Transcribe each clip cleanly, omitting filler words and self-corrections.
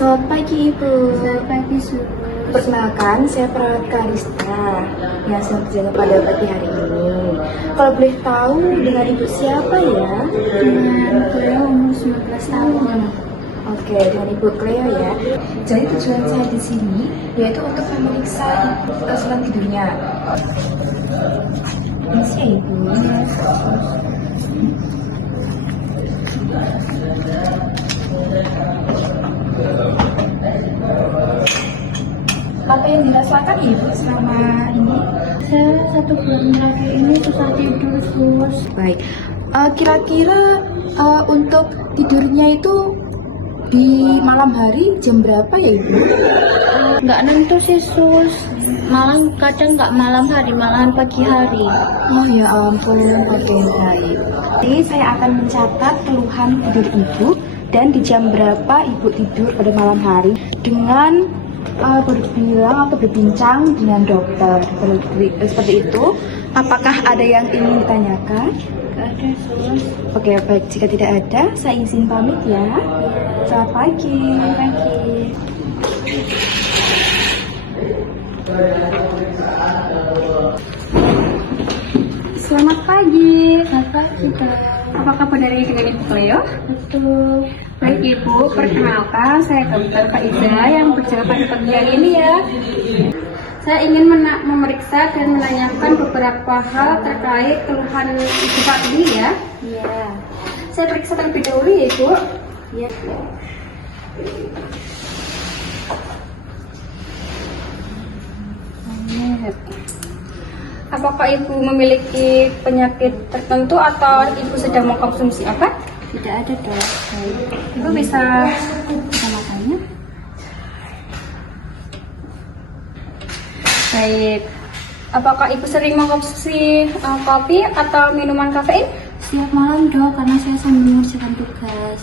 Selamat pagi Ibu. Selamat pagi, Su. Perkenalkan, saya perawat Kalista yang sedang berjaga pada pagi hari ini. Kalau boleh tahu dengan Ibu siapa ya? Dengan beliau umur 19 tahun. Oke, dengan Ibu Cleo ya. Jadi tujuan saya di sini yaitu untuk memeriksa kesulitan tidurnya. Ini sih Ibu. Apa yang dirasakan Ibu selama ini? Saya 1 bulan terakhir ini susah tidur terus. Baik, kira-kira untuk tidurnya itu di malam hari jam berapa ya Ibu? Nggak nentu sih, Sus. Malah kadang nggak malam hari, malahan pagi hari. Oh ya ampun, oke baik. Jadi saya akan mencatat keluhan tidur Ibu dan di jam berapa Ibu tidur pada malam hari dengan berbilang atau berbincang dengan dokter. Seperti itu. Apakah ada yang ingin ditanyakan? Nggak ada, Sus. Oke, baik. Jika tidak ada, saya izin pamit ya. Selamat pagi. Selamat pagi. Selamat pagi, Kak. Apa kabar dari dengan Ibu Cleo? Betul. Baik Ibu, perkenalkan saya dokter Faiza yang berjaga pada pagi hari ini ya. Saya ingin memeriksa dan menanyakan beberapa hal terkait keluhan Ibu saat ini ya. Iya. Saya periksa terlebih dahulu ya Ibu. Iya. Apakah Ibu memiliki penyakit tertentu atau Ibu sedang mengkonsumsi obat? Tidak ada, Dok. Ibu bisa makannya. Baik. Apakah Ibu sering mengkonsumsi kopi atau minuman kafein? Setiap malam, Dok, karena saya sambil mengerjakan tugas.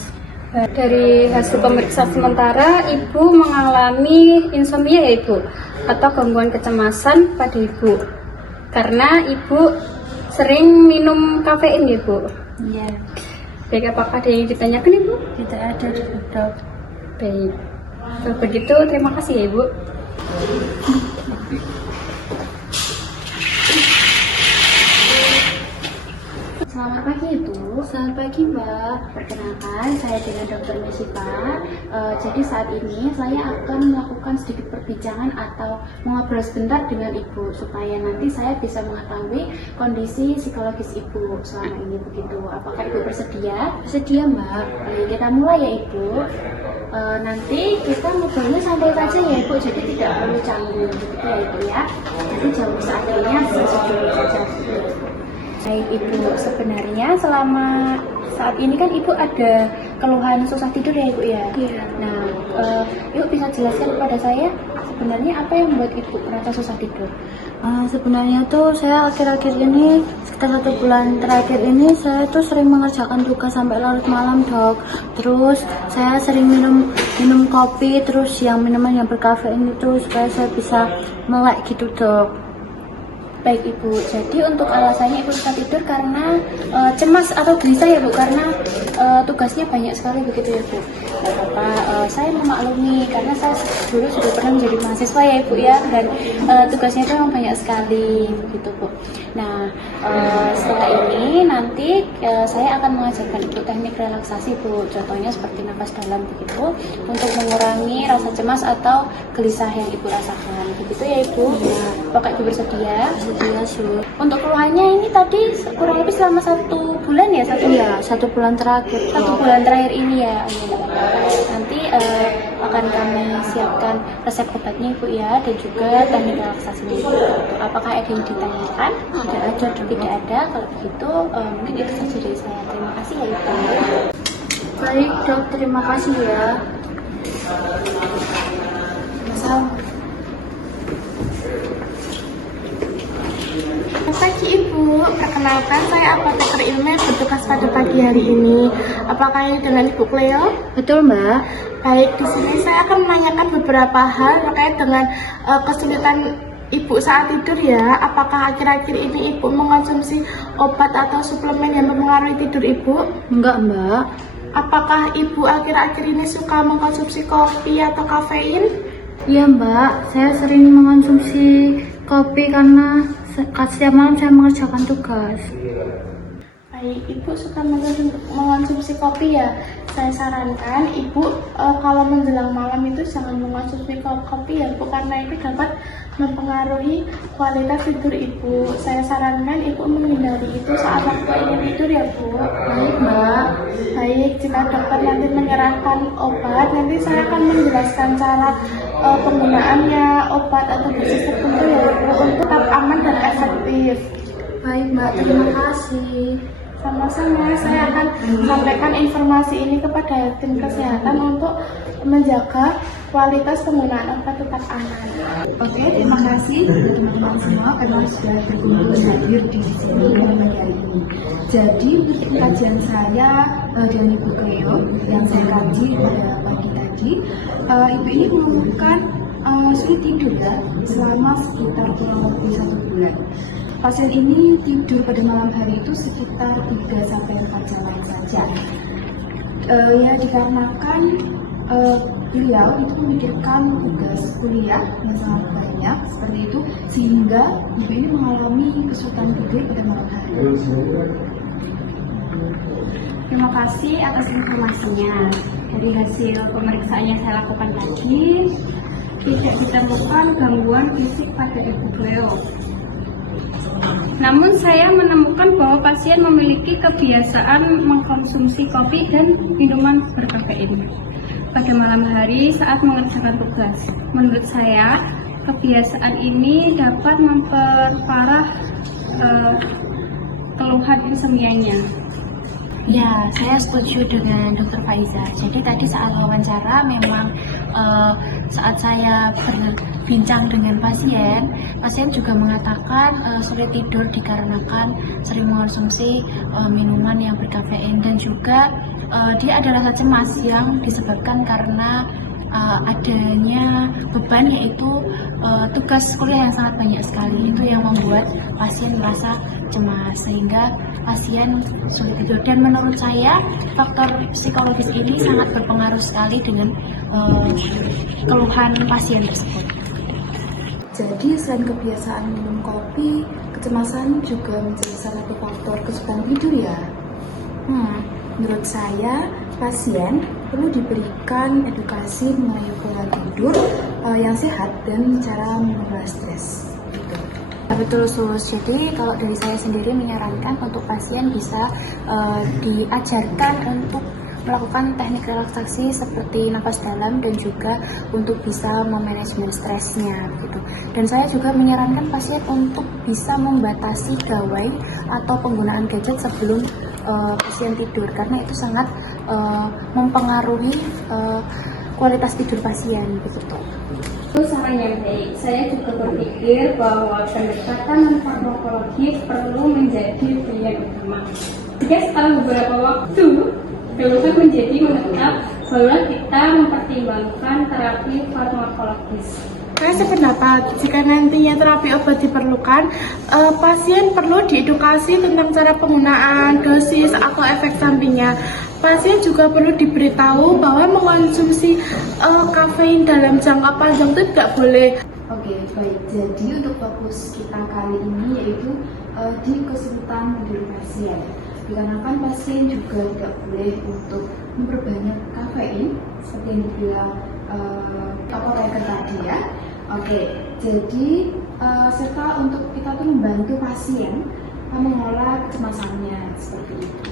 Dari hasil pemeriksaan sementara, Ibu mengalami insomnia ya Ibu? Atau gangguan kecemasan pada Ibu? Karena Ibu sering minum kafein ya Ibu? Iya. Baik, apakah ada yang ditanyakan Ibu? Tidak ada, Dok. Baik. Kalau begitu, terima kasih ya Ibu. Selamat pagi Ibu. Selamat pagi Mbak. Perkenalkan, saya dengan Dr. Mesipa. Jadi saat ini saya akan melakukan sedikit perbincangan atau mengobrol sebentar dengan Ibu supaya nanti saya bisa mengetahui kondisi psikologis Ibu selama ini begitu. Apakah Ibu bersedia? Bersedia Mbak. Baik, kita mulai ya Ibu. Nanti kita ngobrolnya santai saja ya Ibu, jadi tidak perlu canggung begitu ya Ibu ya. Nanti jawab seadanya sesuai saja. Baik Ibu, sebenarnya selama saat ini kan Ibu ada keluhan susah tidur ya Ibu ya? Iya. Nah, Ibu bisa jelaskan kepada saya sebenarnya apa yang membuat Ibu merasa susah tidur? Sebenarnya tuh saya akhir-akhir ini sekitar 1 bulan terakhir ini saya tuh sering mengerjakan tugas sampai larut malam Dok. Terus saya sering minum kopi, terus yang minuman yang berkafein itu supaya saya bisa melek gitu Dok. Baik Ibu, jadi untuk alasannya Ibu susah tidur karena cemas atau gelisah ya Bu, karena tugasnya banyak sekali begitu ya Bu. Gak apa-apa, saya memaklumi karena saya dulu sudah pernah menjadi mahasiswa ya Ibu ya, dan tugasnya itu memang banyak sekali begitu Bu. Nah, setelah ini nanti saya akan mengajarkan Ibu teknik relaksasi Bu, contohnya seperti nafas dalam begitu untuk mengurangi rasa cemas atau gelisah yang Ibu rasakan begitu ya Ibu. Apakah Ibu bersedia? Iya Su. Untuk keluhannya ini tadi kurang lebih selama 1 bulan ya? Iya, 1 bulan terakhir. 1 bulan terakhir ini ya. Nanti akan kami siapkan resep obatnya Ibu ya, dan juga teknik relaksasinya Ibu. Apakah ada yang ditanyakan? Tidak ada Dok. Tidak ada. Kalau begitu mungkin itu saja dari saya. Terima kasih ya Ibu. Baik Dok, terima kasih ya. Selamat pagi Ibu, perkenalkan saya apoteker Ilme bertugas pada pagi hari ini. Apakah ini dengan Ibu Cleo? Betul Mbak. Baik, di sini saya akan menanyakan beberapa hal terkait dengan kesulitan Ibu saat tidur ya. Apakah akhir-akhir ini Ibu mengonsumsi obat atau suplemen yang mempengaruhi tidur Ibu? Enggak Mbak. apakah Ibu akhir-akhir ini suka mengkonsumsi kopi atau kafein? Iya Mbak, saya sering mengonsumsi kopi karena setiap malam saya mengerjakan tugas. Baik, Ibu suka mengonsumsi kopi ya. Saya sarankan Ibu kalau menjelang malam itu jangan mengonsumsi kopi ya Bu, karena itu dapat mempengaruhi kualitas tidur Ibu. Saya sarankan Ibu menghindari itu saat waktu ingin tidur ya Bu. Baik Mbak. Baik, jika dokter nanti menyerahkan obat, nanti saya akan menjelaskan cara penggunaannya, obat atau dosis tertentu ya Bu, untuk tetap aman dan efektif. Baik Mbak, terima kasih. Sama-sama, saya akan sampaikan informasi ini kepada tim kesehatan untuk menjaga kualitas penggunaan obat tetap aman. Oke, terima kasih teman-teman semua karena sudah berkumpul hadir di sini pada pagi hari ini. Jadi kajian saya dan Ibu Cleo yang saya kaji pada pagi tadi, Ibu ini mengeluhkan sulit tidur ya selama sekitar kurang lebih 1 bulan. Pasien ini tidur pada malam hari itu sekitar 3-4 jam saja. Ya dikarenakan beliau itu memikirkan tugas kuliah yang sangat banyak seperti itu, sehingga Ibu ini mengalami kesulitan tidur pada malam hari. Terima kasih atas informasinya. Dari hasil pemeriksaan yang saya lakukan tadi, tidak ditemukan gangguan fisik pada Ibu Cleo. Namun saya menemukan bahwa pasien memiliki kebiasaan mengkonsumsi kopi dan minuman berkafein pada malam hari saat mengerjakan tugas. Menurut saya, kebiasaan ini dapat memperparah keluhan insomnia-nya. Ya, saya setuju dengan Dr. Faiza. Jadi tadi saat wawancara memang saat saya berbincang dengan pasien juga mengatakan sulit tidur dikarenakan sering mengonsumsi minuman yang berkafein, dan juga dia ada rasa cemas yang disebabkan karena adanya beban, yaitu tugas kuliah yang sangat banyak sekali. Itu yang membuat pasien merasa cemas sehingga pasien sulit tidur. Dan menurut saya faktor psikologis ini sangat berpengaruh sekali dengan keluhan pasien tersebut. Jadi selain kebiasaan minum kopi, kecemasan juga menjadi salah satu faktor kesulitan tidur ya. Menurut saya, pasien perlu diberikan edukasi mengenai pola tidur yang sehat dan cara mengelola stres. Betul Sus, jadi kalau dari saya sendiri menyarankan untuk pasien bisa diajarkan untuk melakukan teknik relaksasi seperti nafas dalam dan juga untuk bisa memanajemen stresnya gitu. Dan saya juga menyarankan pasien untuk bisa membatasi gawai atau penggunaan gadget sebelum pasien tidur, karena itu sangat mempengaruhi kualitas tidur pasien begitu. Itu saran yang baik. Saya juga berpikir bahwa pendekatan farmakologis perlu menjadi pilihan utama. Jika setelah beberapa waktu keluhan menjadi menetap, barulah kita mempertimbangkan terapi farmakologis. Saya sependapat, jika nantinya terapi obat diperlukan, pasien perlu diedukasi tentang cara penggunaan, dosis, atau efek sampingnya. Pasien juga perlu diberitahu bahwa mengkonsumsi kafein dalam jangka panjang itu tidak boleh. Oke, baik. Jadi untuk fokus kita kali ini yaitu di kesulitan tidur pasien. Dikarenakan pasien juga tidak boleh untuk memperbanyak kafein seperti yang dibilang operator tadi ya. Oke, jadi serta untuk kita tuh membantu pasien mengelola kecemasannya seperti itu.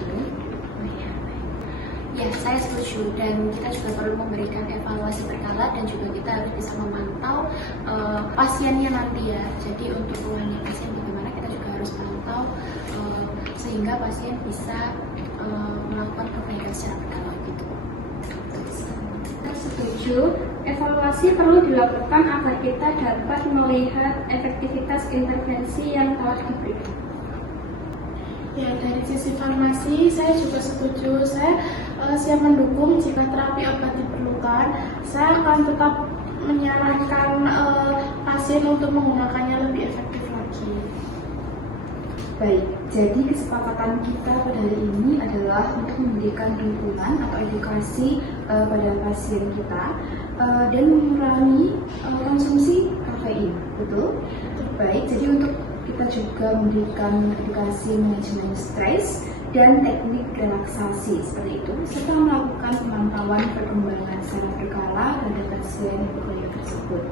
Ya, saya setuju, dan kita juga perlu memberikan evaluasi berkala dan juga kita harus bisa memantau pasiennya nanti ya. Jadi untuk keluhannya pasien bagaimana kita juga harus pantau sehingga pasien bisa melakukan perbaikan secara berkala gitu. Setuju, evaluasi perlu dilakukan agar kita dapat melihat efektivitas intervensi yang telah diberikan. Ya, dari sisi farmasi saya juga setuju. Saya siap mendukung jika terapi obat diperlukan. Saya akan tetap menyarankan pasien untuk menggunakannya lebih efektif lagi. Baik, jadi kesepakatan kita pada hari ini adalah untuk memberikan dukungan atau edukasi pada pasien kita dan mengurangi konsumsi kafein, betul? Baik, jadi untuk kita juga memberikan edukasi manajemen stres dan teknik relaksasi seperti itu, serta melakukan pemantauan perkembangan secara berkala pada pasien hipokondria tersebut.